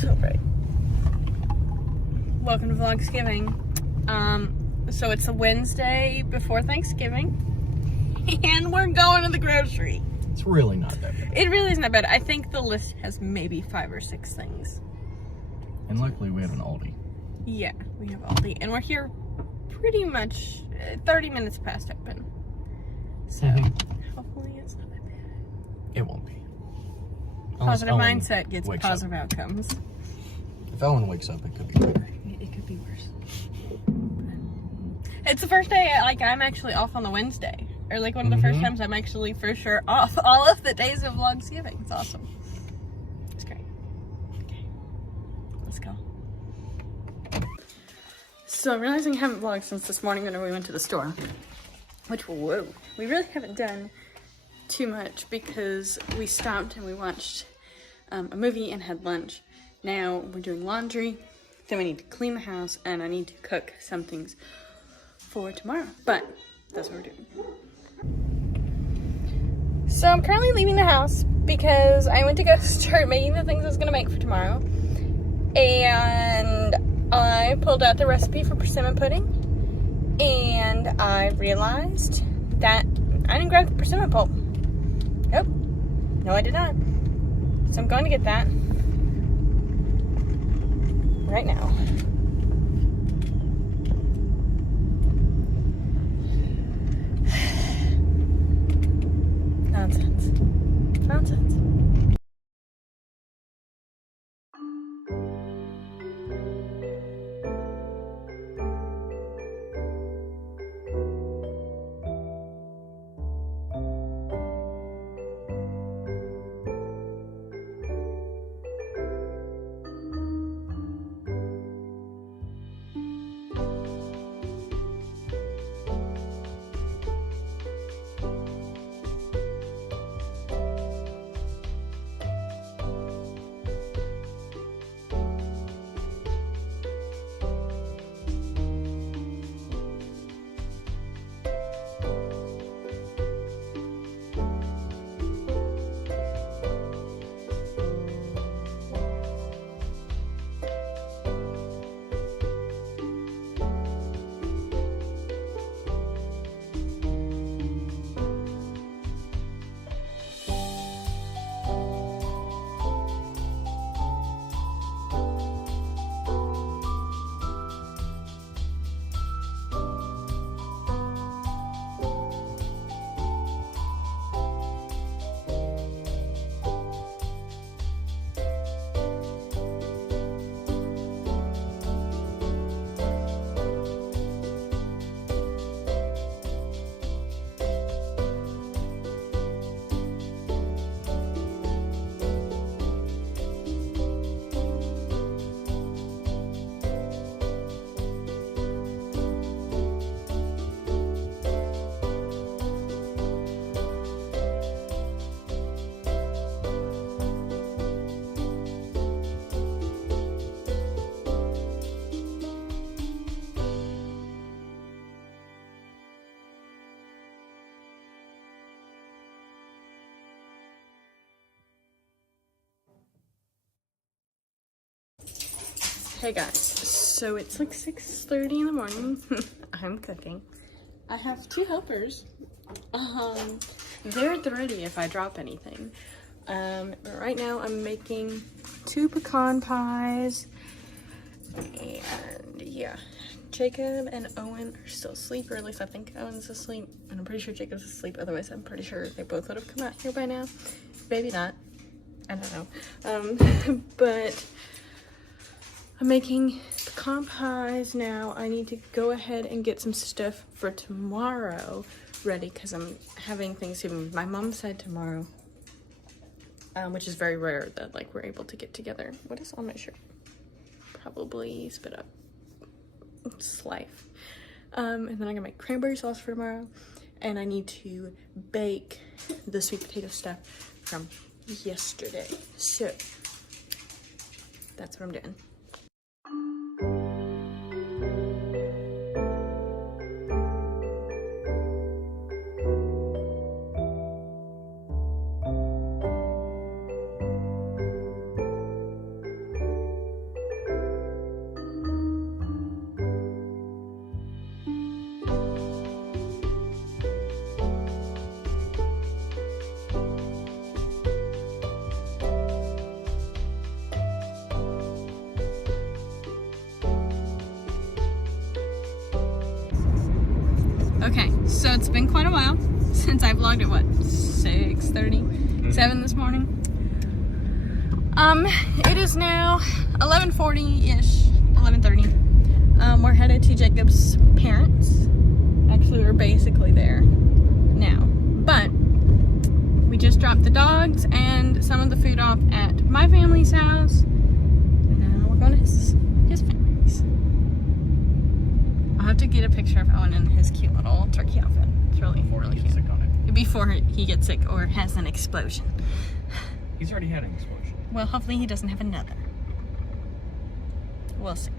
So bright. Welcome to Vlogsgiving. So it's a Wednesday before Thanksgiving, and we're going to the grocery. It's really not that bad. It really isn't that bad. I think the list has maybe 5 or 6 things. And luckily we have an Aldi. Yeah, we have Aldi, and we're here pretty much 30 minutes past open. So hopefully it's not that bad. It won't be. Positive Ellen mindset gets wakes positive up. outcomes. If Ellen wakes up, it could be better. It could be worse. It's the first day, like, I'm actually off on the Wednesday. Or, like, one of the first times I'm actually for sure off all of the days of Vlogsgiving. It's awesome. It's great. Okay. Let's go. So, I'm realizing I haven't vlogged since this morning whenever we went to the store. Which, whoa. We really haven't done too much because we stopped and we watched a movie and had lunch. Now we're doing laundry, then we need to clean the house, and I need to cook some things for tomorrow. But that's what we're doing. So I'm currently leaving the house because I went to go start making the things I was gonna make for tomorrow. And I pulled out the recipe for persimmon pudding, and I realized that I didn't grab the persimmon pulp. Nope. No, I did not. So I'm going to get that right now. Nonsense. Nonsense. Hey guys, so it's like 6:30 in the morning. I'm cooking. I have 2 helpers. They're at the ready if I drop anything. But right now I'm making 2 pecan pies. And yeah, Jacob and Owen are still asleep, or at least I think Owen's asleep. And I'm pretty sure Jacob's asleep, otherwise I'm pretty sure they both would have come out here by now. Maybe not. I don't know. But I'm making pecan pies now. I need to go ahead and get some stuff for tomorrow ready because I'm having Thanksgiving with my mom's side tomorrow, which is very rare that like we're able to get together. What is on my shirt? Probably spit up. It's life. And then I'm gonna make cranberry sauce for tomorrow, and I need to bake the sweet potato stuff from yesterday. So that's what I'm doing. Okay, so it's been quite a while since I vlogged at what, 6:30, 7 this morning. It is now 11:40-ish, 11:30. We're headed to Jacob's parents. Actually, we're basically there now, but we just dropped the dogs and some of the food off at my family's house, and now we're going to his family's. I'll have to get a picture of Owen in his cute little turkey outfit. It's really cute. Sick on it. Before he gets sick or has an explosion. He's already had an explosion. Well, hopefully he doesn't have another. We'll see.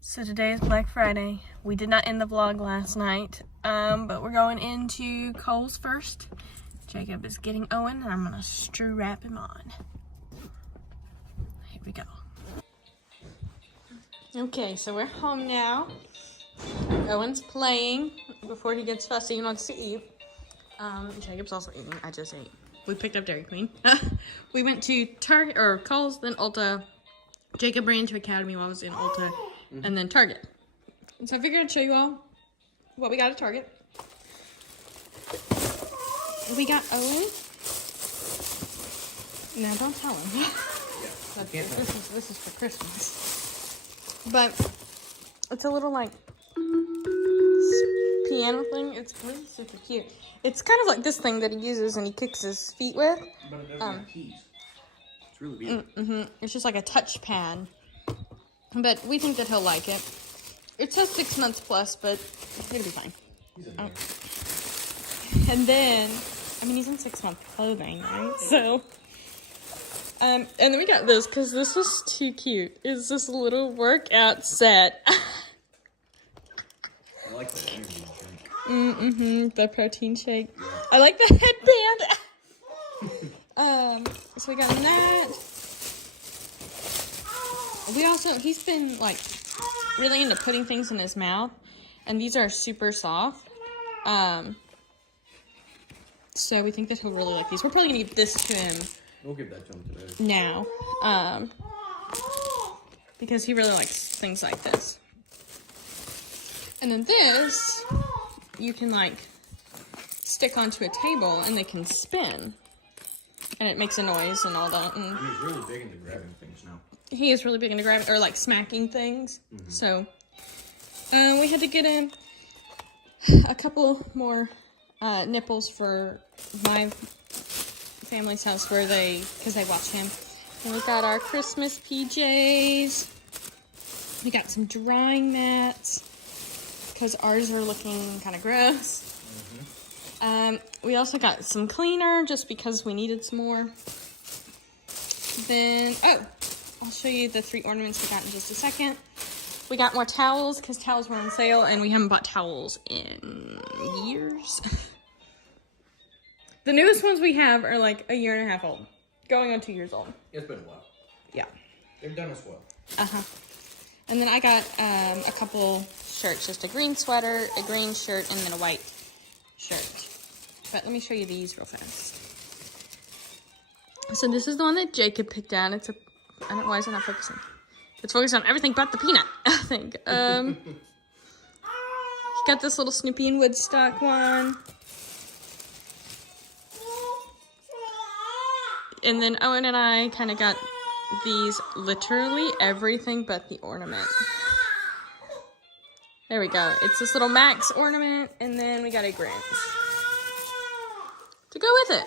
So today is Black Friday. We did not end the vlog last night, but we're going into Kohl's first. Jacob is getting Owen, and I'm gonna strap him on. Here we go. Okay, so we're home now. Owen's playing before he gets fussy and wants to eat. Jacob's also eating. I just ate. We picked up Dairy Queen. We went to Target or Kohl's, then Ulta. Jacob ran to Academy while I was in Ulta, and then Target. And so I figured I'd show you all what we got at Target. We got Owen. Now don't tell him. This is for Christmas. But it's a little like piano thing. It's really super cute. It's kind of like this thing that he uses and he kicks his feet with. But it doesn't have keys. It's really beautiful. It's just like a touch pad. But we think that he'll like it. It says 6 months plus, but it'll be fine. He's in there. And then, I mean, he's in 6-month clothing, right? So, and then we got this, because this is too cute. It's this little workout set. I like the energy drink. The protein shake. Yeah. I like the headband. So we got that. We also, he's been, like, really into putting things in his mouth, and these are super soft. So we think that he'll really like these. We're probably gonna give this to him. We'll give that to him today. Now, because he really likes things like this. And then this, you can like stick onto a table and they can spin, and it makes a noise and all that. And he's really big into grabbing things now. He is really big into grabbing or like smacking things. So, we had to get him a couple more nipples for my family's house where because they watch him. And we got our Christmas PJs. We got some drawing mats because ours are looking kind of gross. We also got some cleaner just because we needed some more. Then, I'll show you the 3 ornaments we got in just a second. We got more towels because towels were on sale and we haven't bought towels in years. The newest ones we have are like 1.5 years old. Going on 2 years old. It's been a while. Yeah. They've done us well. And then I got a couple shirts. Just a green sweater, a green shirt, and then a white shirt. But let me show you these real fast. So this is the one that Jacob picked out. It's I don't know, why is it not focusing? It's focused on everything but the peanut, I think. He got this little Snoopy and Woodstock one. And then Owen and I kind of got these literally everything but the ornament. There we go. It's this little Max ornament, and then we got a Grinch to go with it.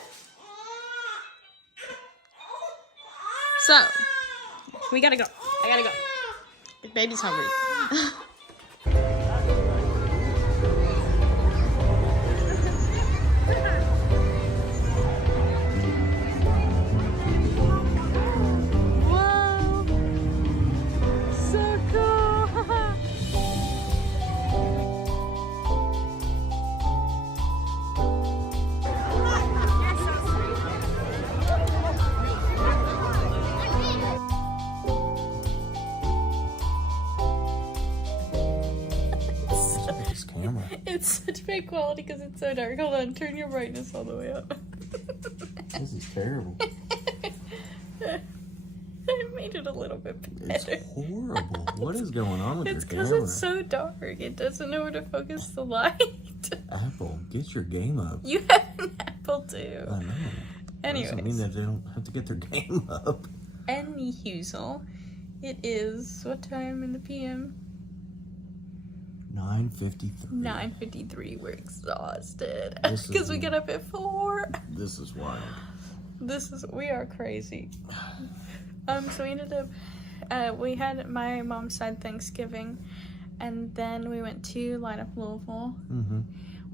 So, we gotta go. I gotta go. The baby's hungry. Whoa. So cool. It's such bad quality because it's so dark. Hold on, turn your brightness all the way up. This is terrible. I made it a little bit better. It's horrible. What is going on with It's your because camera? it's so dark. It doesn't know where to focus the light. Apple, get your game up. You have an Apple too. I know. Anyways. Doesn't mean that they don't have to get their game up. Anywho, it is, what time in the PM? 9:53. 9:53. We're exhausted. This is- Because we get up at 4. This is wild. We are crazy. So we ended up, we had my mom's side Thanksgiving, and then we went to Light Up Louisville,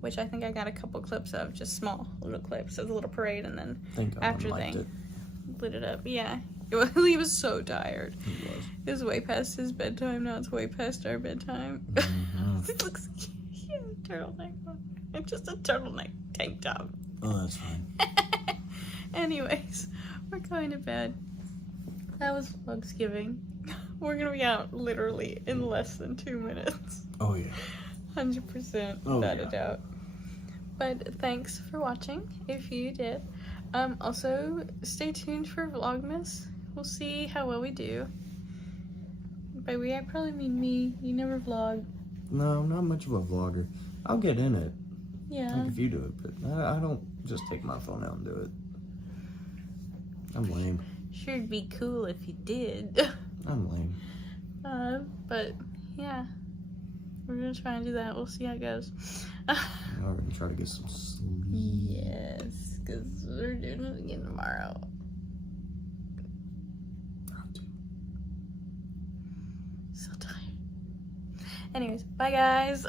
which I think I got a couple clips of, just small little clips of the little parade, and then after they lit it up, yeah. He was so tired. He was. It was way past his bedtime, now it's way past our bedtime. It looks like he has a turtleneck on. It's just a turtleneck tank top. Oh, that's fine. Anyways, we're going to bed. That was Vlogsgiving. We're gonna be out literally in less than 2 minutes. Oh, yeah. 100%, Oh, without yeah. a doubt. But thanks for watching, if you did. Also, stay tuned for Vlogmas. We'll see how well we do. By we, I probably mean me. You never vlog. No, I'm not much of a vlogger. I'll get in it. Yeah. Like if you do it, but I don't just take my phone out and do it. I'm lame. Sure, it'd be cool if you did. I'm lame. But yeah, we're gonna try and do that. We'll see how it goes. We're gonna try to get some sleep. Yes, because we're doing it again tomorrow. So tired. Anyways, bye guys.